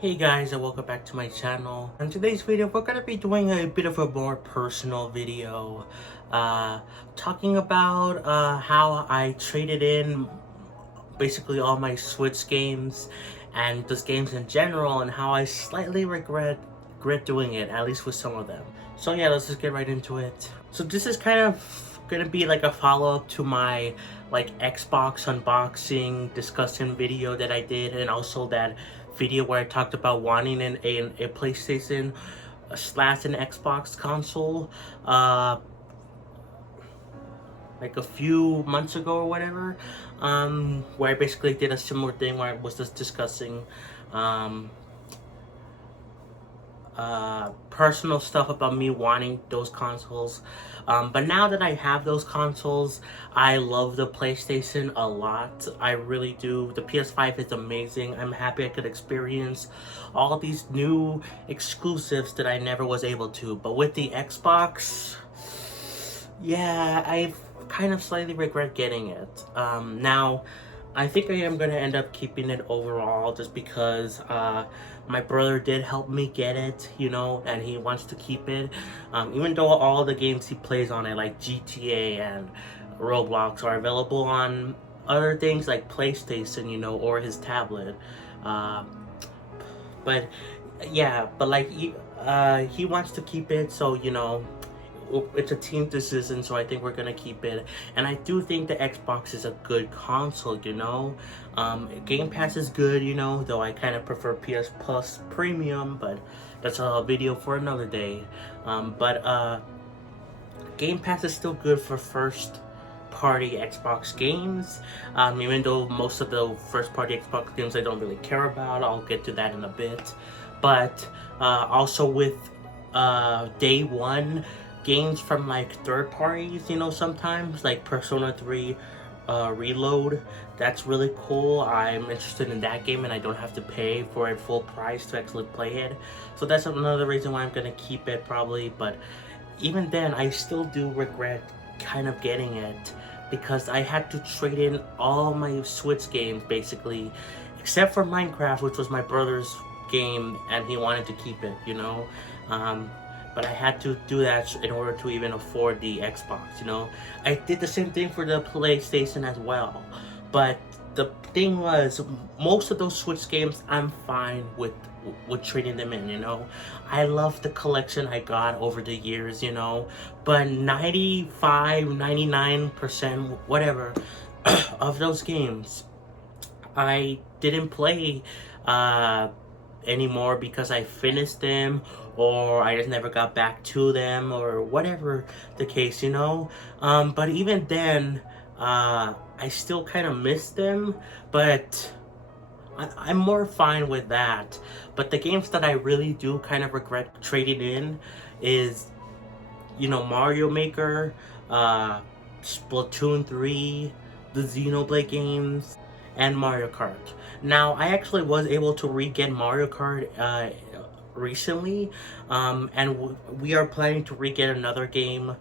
Hey guys, and welcome back to my channel. In today's video, we're gonna be doing a bit of a more personal video, talking about how I traded in basically all my Switch games and just games in general, and how I slightly regret doing it, at least with some of them. So yeah, let's just get right into it. So this is kind of gonna be like a follow-up to my Xbox unboxing discussion video that I did, and also that video where I talked about wanting a PlayStation slash an Xbox console like a few months ago or whatever, where I basically did a similar thing where I was just discussing um, personal stuff about me wanting those consoles. But now that I have those consoles, I love the PlayStation a lot. I really do. The PS5 is amazing. I'm happy I could experience all these new exclusives that I never was able to. But with the Xbox, yeah, I kind of slightly regret getting it. Now, I think I am going to end up keeping it overall just because my brother did help me get it, and he wants to keep it. Even though all the games he plays on it, like GTA and Roblox, are available on other things like PlayStation, or his tablet. Uh, but yeah, but he wants to keep it, so it's a team decision, so I think we're gonna keep it. And I do think the Xbox is a good console, Game Pass is good, though I kind of prefer PS Plus Premium, but that's a video for another day. But Game Pass is still good for first party Xbox games, even though most of the first party Xbox games I don't really care about. I'll get to that in a bit. But also with day one games from third parties, sometimes like Persona 3 Reload, that's really cool. I'm interested in that game and I don't have to pay for it full price to actually play it, so that's another reason why I'm gonna keep it probably. But even then, I still do regret kind of getting it because I had to trade in all my Switch games basically, except for Minecraft, which was my brother's game and he wanted to keep it, but I had to do that in order to even afford the Xbox, I did the same thing for the PlayStation as well. But the thing was, most of those Switch games, I'm fine with trading them in, I love the collection I got over the years, but 99%, whatever, of those games, I didn't play anymore because I finished them, or I just never got back to them, or whatever the case, but even then, I still kind of miss them, but I'm more fine with that. But the games that I really do kind of regret trading in is, Mario Maker, Splatoon 3, the Xenoblade games, and Mario Kart. Now, I actually was able to re-get Mario Kart recently, and we are planning to re-get another game.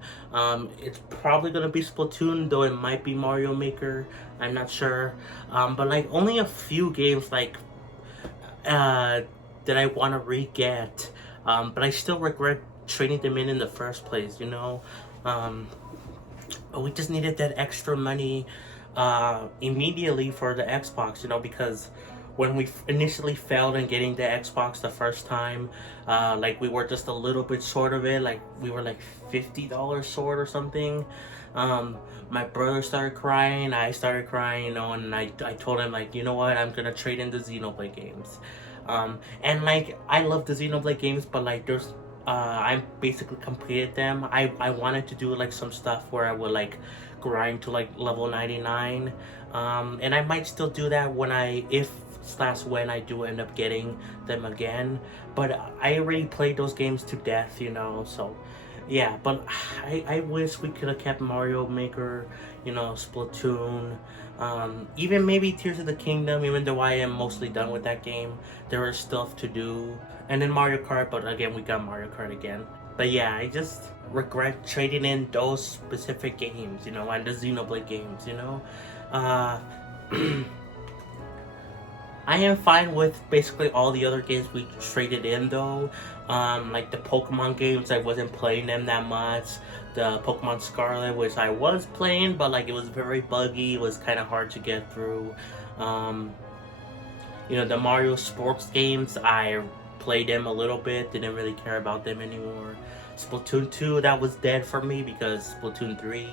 It's probably gonna be Splatoon, though it might be Mario Maker, I'm not sure. But only a few games that I want to re-get, but I still regret trading them in the first place, but we just needed that extra money immediately for the Xbox, because when we initially failed in getting the Xbox the first time, we were just a little bit short of it, we were $50 short or something. My brother started crying, I started crying, and I told him you know what, I'm gonna trade in the Xenoblade games. And I love the Xenoblade games, but there's I basically completed them. I wanted to do some stuff where I would grind to level 99, and I might still do that when I do end up getting them again. But I already played those games to death, so yeah. But I wish we could have kept Mario Maker, Splatoon, even maybe Tears of the Kingdom, even though I am mostly done with that game. There is stuff to do. And then Mario Kart, but again, we got Mario Kart again. But yeah, I just regret trading in those specific games, and the Xenoblade games, I am fine with basically all the other games we traded in though. Like the Pokemon games, I wasn't playing them that much. The Pokemon Scarlet, which I was playing, but like it was very buggy, it was kind of hard to get through. Um, the Mario sports games, I played them a little bit, didn't really care about them anymore. Splatoon 2, that was dead for me because Splatoon 3.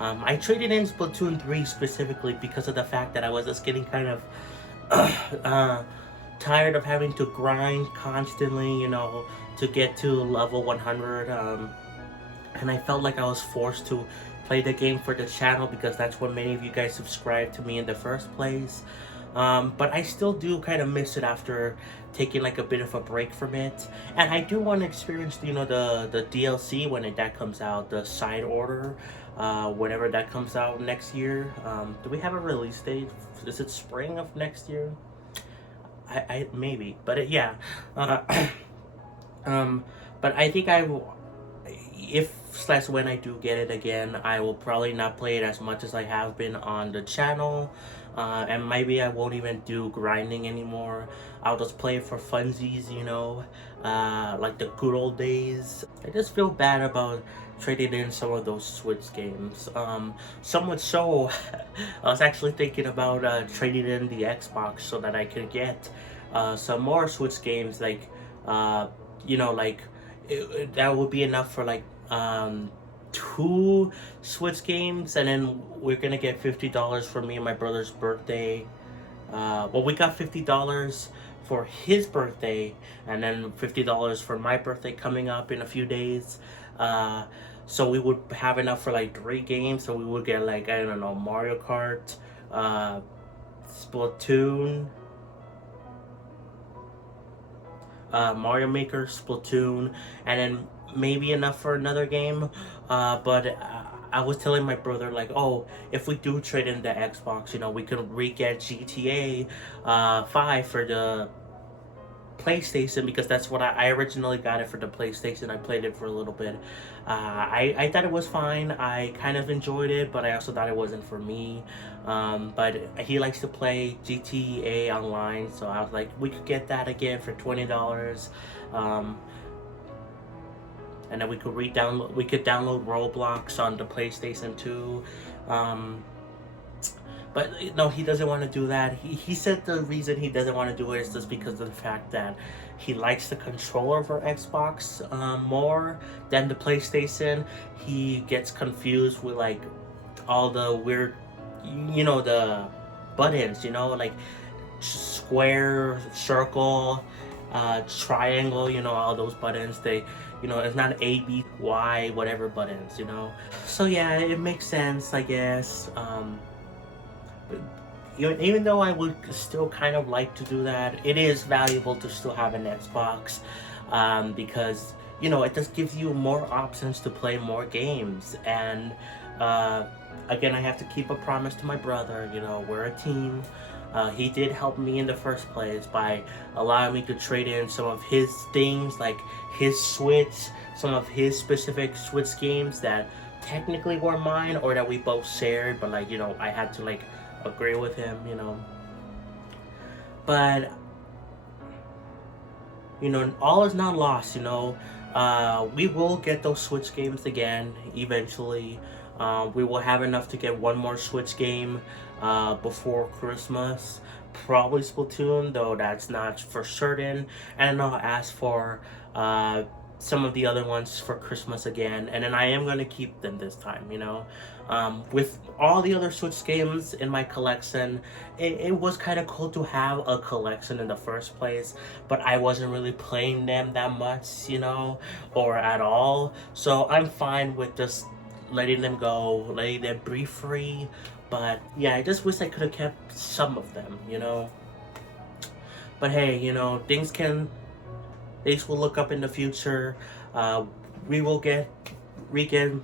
I traded in Splatoon 3 specifically because of the fact that I was just getting kind of tired of having to grind constantly, to get to level 100. And I felt like I was forced to play the game for the channel because that's what many of you guys subscribed to me in the first place. But I still do kind of miss it after taking like a bit of a break from it. And I do want to experience, the DLC when that comes out, the side order, whenever that comes out next year. Do we have a release date? Is it spring of next year? I maybe, but yeah. But I think if slash when I do get it again, I will probably not play it as much as I have been on the channel. And maybe I won't even do grinding anymore. I'll just play it for funsies, like the good old days. I just feel bad about trading in some of those Switch games. Somewhat so, I was actually thinking about trading in the Xbox so that I could get some more Switch games, like, that would be enough for like 2 Switch games, and then we're gonna get $50 for me and my brother's birthday. We got $50 for his birthday, and then $50 for my birthday coming up in a few days. So we would have enough for like 3 games. So we would get like, I don't know, Mario Kart, Splatoon, Mario Maker, Splatoon, and then maybe enough for another game. But I was telling my brother, like, oh, if we do trade in the Xbox, we can re-get GTA 5 for the PlayStation, because that's what I originally got it for the PlayStation. I played it for a little bit. I thought it was fine. I kind of enjoyed it, but I also thought it wasn't for me. But he likes to play GTA online, so I was like, we could get that again for $20. And then we could download Roblox on the PlayStation 2. But no, he doesn't want to do that. He said the reason he doesn't want to do it is just because of the fact that he likes the controller for Xbox more than the PlayStation. He gets confused with like all the weird, the buttons, like square, circle, triangle, all those buttons. It's not A, B, Y, whatever buttons, So yeah, it makes sense, I guess. Even though I would still kind of like to do that, it is valuable to still have an Xbox, because it just gives you more options to play more games. And again, I have to keep a promise to my brother. We're a team. He did help me in the first place by allowing me to trade in some of his things, like his Switch, some of his specific Switch games that technically were mine or that we both shared, but like, I had to like agree with him, But all is not lost. We will get those Switch games again eventually. We will have enough to get one more Switch game before Christmas, probably Splatoon, though that's not for certain. And then I'll ask for some of the other ones for Christmas again, and then I am going to keep them this time. With all the other Switch games in my collection, it was kind of cool to have a collection in the first place, but I wasn't really playing them that much, or at all. So I'm fine with just letting them go, letting them be free. But yeah, I just wish I could have kept some of them, But hey, things will look up in the future. We will re-get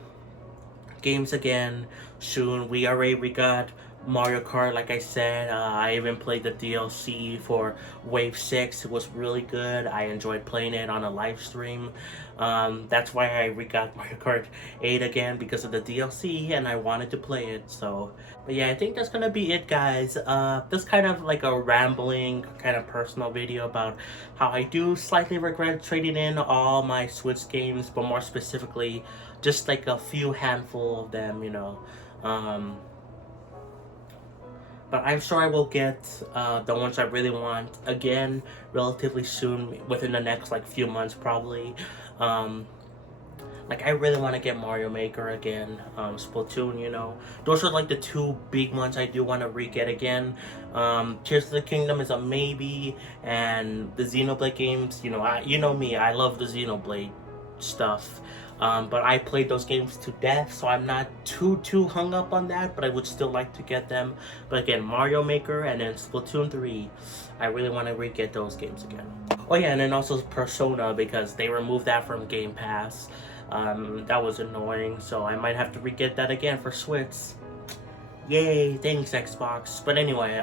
games again soon. We got Mario Kart, like I said. I even played the DLC for Wave 6. It was really good. I enjoyed playing it on a live stream. That's why I re-got Mario Kart 8 again, because of the DLC, and I wanted to play it. So, but yeah, I think that's gonna be it, guys. This kind of like a rambling, kind of personal video about how I do slightly regret trading in all my Switch games, but more specifically, just like a few handful of them, you know. Um, but I'm sure I will get the ones I really want again relatively soon, within the next like few months probably. Um, like I really want to get Mario Maker again, Splatoon. You know, those are like the two big ones I do want to re-get again. Tears of the Kingdom is a maybe, and the Xenoblade games. You know, you know me, I love the Xenoblade stuff. But I played those games to death, so I'm not too hung up on that, but I would still like to get them. But again, Mario Maker and then Splatoon 3, I really want to re-get those games again. Oh yeah, and then also Persona, because they removed that from Game Pass. That was annoying, so I might have to re-get that again for Switch. Yay, thanks Xbox. But anyway,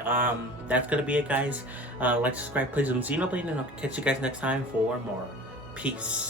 that's gonna be it, guys. Like, subscribe, play some Xenoblade, and I'll catch you guys next time for more. Peace.